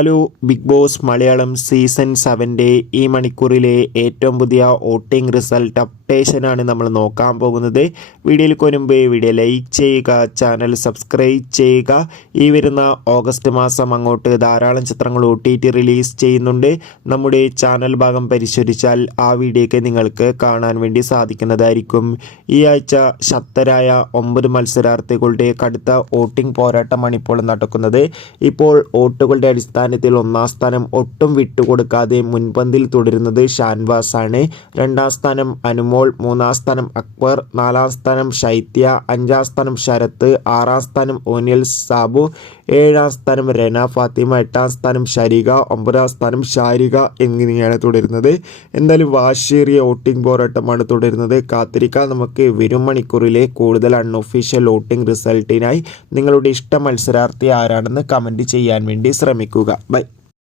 Hello Bigg Boss Malayalam season 7 ഈ മണിക്കൂറിലെ ഏറ്റവും പുതിയ വോട്ടിംഗ് റിസൾട്ട് അപ്ഡേഷനാണ് നമ്മൾ നോക്കാൻ പോകുന്നത്. വീഡിയോയിലേക്ക് മുൻപ് വീഡിയോ ലൈക്ക് ചെയ്യുക, ചാനൽ സബ്സ്ക്രൈബ് ചെയ്യുക. ഈ വരുന്ന ഓഗസ്റ്റ് മാസം അങ്ങോട്ട് ധാരാളം ചിത്രങ്ങൾ OTT റിലീസ് ചെയ്യുന്നുണ്ട്. നമ്മുടെ ചാനൽ ഭാഗം പരിശോധിച്ചാൽ ആ വീഡിയോയ്ക്ക് നിങ്ങൾക്ക് കാണാൻ വേണ്ടി സാധിക്കുന്നതായിരിക്കും. ഈ ആഴ്ച ശക്തരായ 9 മത്സരാർത്ഥികളുടെ കടുത്ത വോട്ടിംഗ് പോരാട്ടമാണ് ഇപ്പോൾ നടക്കുന്നത്. ഇപ്പോൾ വോട്ടുകളുടെ അടിസ്ഥാനത്തിൽ ഒന്നാം സ്ഥാനം ഒട്ടും വിട്ടുകൊടുക്കാതെ മുൻപന്തിൽ തുടരുന്നത് ഷാൻവാസ് ആണ്. രണ്ടാം സ്ഥാനം അനുമോൾ, മൂന്നാം സ്ഥാനം അക്ബർ, നാലാം സ്ഥാനം ശൈത്യ, അഞ്ചാം സ്ഥാനം ശരത്ത്, ആറാം സ്ഥാനം ഓനിയൽ സാബു, ഏഴാം സ്ഥാനം റെന ഫാത്തിമ, എട്ടാം സ്ഥാനം ഷരിക, ഒമ്പതാം സ്ഥാനം ഷാരിക എന്നിങ്ങനെയാണ് തുടരുന്നത്. എന്തായാലും വാശിയേറിയ വോട്ടിംഗ് പോരാട്ടമാണ് തുടരുന്നത്. കാത്തിരിക്കാൻ നമുക്ക് വരും മണിക്കൂറിലെ കൂടുതൽ അൺഒഫീഷ്യൽ വോട്ടിംഗ് റിസൾട്ടിനായി. നിങ്ങളുടെ ഇഷ്ട മത്സരാർത്ഥി ആരാണെന്ന് കമൻറ്റ് ചെയ്യാൻ വേണ്ടി ശ്രമിക്കുക. ബൈ.